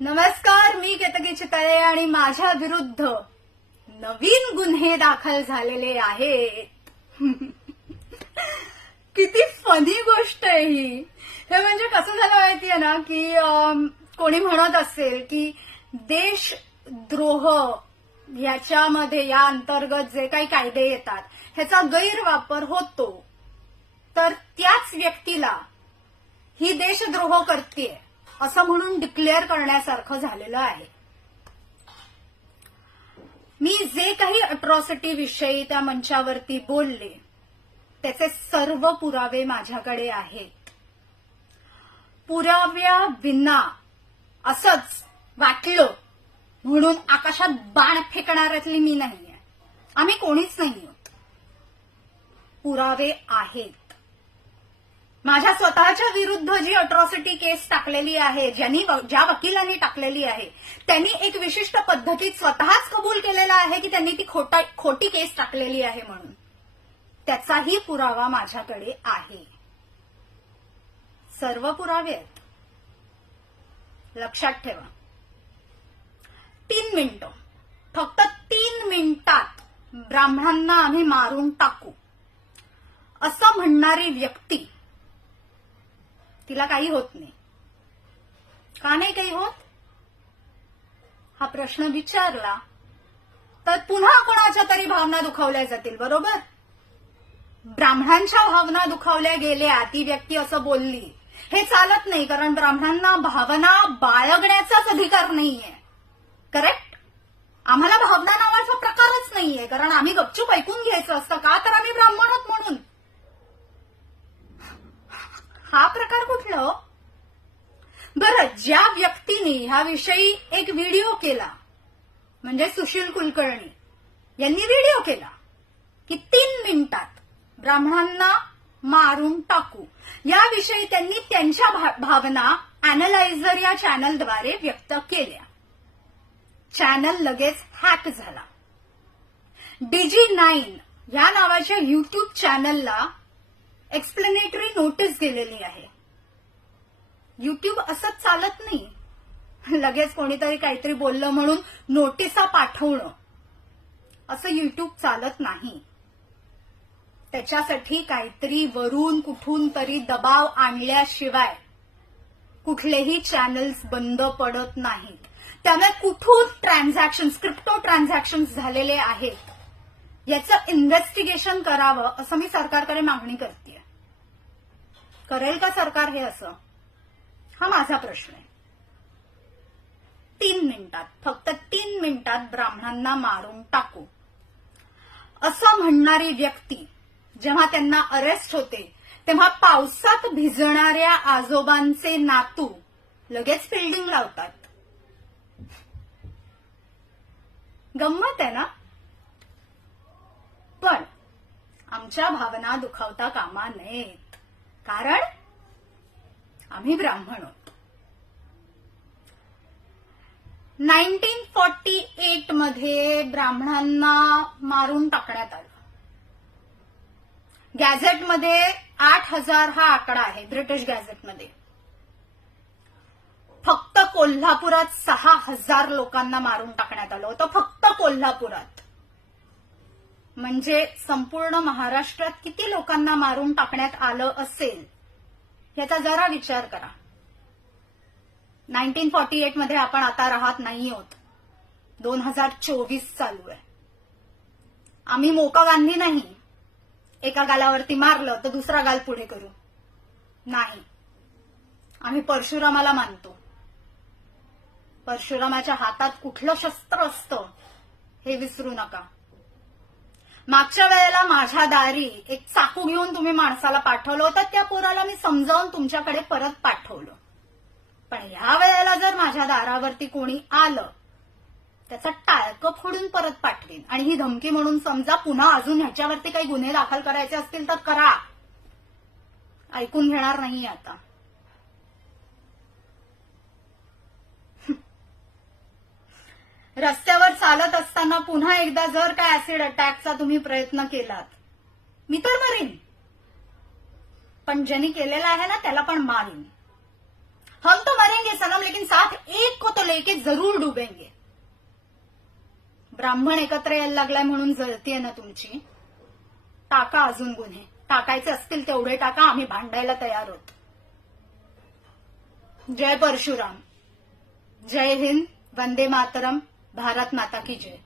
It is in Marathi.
नमस्कार, मी केतकी चितळे आणि माझ्या विरुद्ध नवीन गुन्हे दाखल झालेले आहेत. किती फनी गोष्ट आहे ही. हे म्हणजे कसं झालं माहितीये ना की कोणी म्हणत असेल की देशद्रोह याच्यामध्ये या अंतर्गत जे काही कायदे येतात ह्याचा गैरवापर होतो, तर त्याच व्यक्तीला ही देशद्रोह करतेय असं म्हणून डिक्लेअर करण्यासारखं झालेलं आहे. मी जे काही अट्रॉसिटी विषयी त्या मंचावरती बोलले त्याचे सर्व पुरावे माझ्याकडे आहेत. पुराव्या विना असंच वाटलं म्हणून आकाशात बाण फेकणाऱ्यातली मी नाहीये. आम्ही कोणीच नाही आहोत. पुरावे आहेत. माझ्या स्वतःच्या विरुद्ध जी अट्रॉसिटी केस टाकलेली आहे, ज्या वकिलांनी टाकलेली आहे, त्यांनी एक विशिष्ट पद्धतीत स्वतःच कबूल केलेला आहे की त्यांनी ती खोटी केस टाकलेली आहे म्हणून. त्याचाही पुरावा माझ्याकडे आहे. सर्व पुरावे आहेत. लक्षात ठेवा. 3 मिनिटं, फक्त 3 मिनिटात ब्राह्मणांना आम्ही मारून टाकू असं म्हणणारी व्यक्ती, तिला काही होत नाही. का नाही काही होत हा प्रश्न विचारला तर पुन्हा कोणाच्या तरी भावना दुखावल्या जातील. बरोबर? ब्राह्मणांच्या भावना दुखावल्या गेल्या, ती व्यक्ती असं बोलली, हे चालत नाही. कारण ब्राह्मणांना भावना बाळगण्याचाच अधिकार नाहीये. करेक्ट? आम्हाला भावना नावाचा प्रकारच नाहीये. कारण आम्ही गपचूप ऐकून घ्यायचं असतं. का? तर आम्ही ब्राह्मण आहोत म्हणून. हा प्रकार कुठला? बरं, ज्या व्यक्तीने ह्याविषयी एक व्हिडिओ केला, म्हणजे सुशील कुलकर्णी यांनी व्हिडिओ केला की 3 मिनिटात ब्राह्मणांना मारून टाकू, याविषयी त्यांनी त्यांच्या भावना अॅनालायझर या चॅनलद्वारे व्यक्त केल्या. चॅनल लगेच हॅक झाला. DG9 या नावाच्या युट्यूब चॅनलला एक्सप्लेनेटरी नोटीस गेलेली आहे. युट्यूब असंच चालत नाही. लगेच कोणीतरी काहीतरी बोललं म्हणून नोटिसा पाठवणं, असं युट्यूब चालत नाही. त्याच्यासाठी काहीतरी वरून कुठून तरी दबाव आणल्याशिवाय कुठलेही चॅनल्स बंद पडत नाहीत. त्यामुळे कुठून क्रिप्टो ट्रान्झॅक्शन्स झालेले आहेत याचं इन्व्हेस्टिगेशन करावं असं मी सरकारकडे मागणी करते. करेल का सरकार हे असं? हा माझा प्रश्न आहे. 3 मिनिटात, फक्त 3 मिनिटात ब्राह्मणांना मारून टाकू असं म्हणणारी व्यक्ती जेव्हा त्यांना अरेस्ट होते तेव्हा पावसात भिजणाऱ्या आजोबांचे नातू लगेच फिल्डिंग लावतात. गंमत आहे ना? पण आमच्या भावना दुखावता कामा नयेत. कारण आम्ही ब्राह्मण आहोत. 1948 मध्ये ब्राह्मणांना मारून टाकण्यात आलं. गॅझेटमध्ये 8000 हा आकडा आहे. ब्रिटिश गॅझेटमध्ये फक्त कोल्हापुरात 6000 लोकांना मारून टाकण्यात आलं होतं. फक्त कोल्हापुरात. म्हणजे संपूर्ण महाराष्ट्रात किती लोकांना मारून टाकण्यात आलं असेल याचा जरा विचार करा. 1948 मध्ये आपण आता राहत नाही आहोत. 2024 चालू आहे. आम्ही मोका गांधी नाही. एका गालावरती मारलं तर दुसरा गाल पुढे करू नाही. आम्ही परशुरामाला मानतो. परशुरामाच्या हातात कुठलं शस्त्र असतं हे विसरू नका. मागच्या वेळेला माझ्या दारी एक चाकू घेऊन तुम्ही माणसाला पाठवलं होतं. त्या पोराला मी समजावून तुमच्याकडे परत पाठवलं. पण ह्या वेळेला जर माझ्या दारावरती कोणी आलं त्याचं टाळकं फोडून परत पाठवेन. आणि ही धमकी म्हणून समजा. पुन्हा अजून ह्याच्यावरती काही गुन्हे दाखल करायचे असतील तर करा. ऐकून घेणार नाही आता. रस्त्यावर चालत असताना पुन्हा एकदा जर काय ऍसिड अटॅकचा तुम्ही प्रयत्न केलात, मी तर मरीन. पण ज्यांनी केलेला आहे ना त्याला पण मारीन. हम तो मरेंगे सनम, लेकिन साथ एक को तो लेके जरूर डुबेंगे. ब्राह्मण एकत्र यायला लागलाय म्हणून जळतीये ना तुमची. टाका अजून गुन्हे, टाकायचे असतील तेवढे टाका, आम्ही भांडायला तयार आहोत. जय परशुराम, जय हिंद, वंदे मातरम, भारत माता की जय.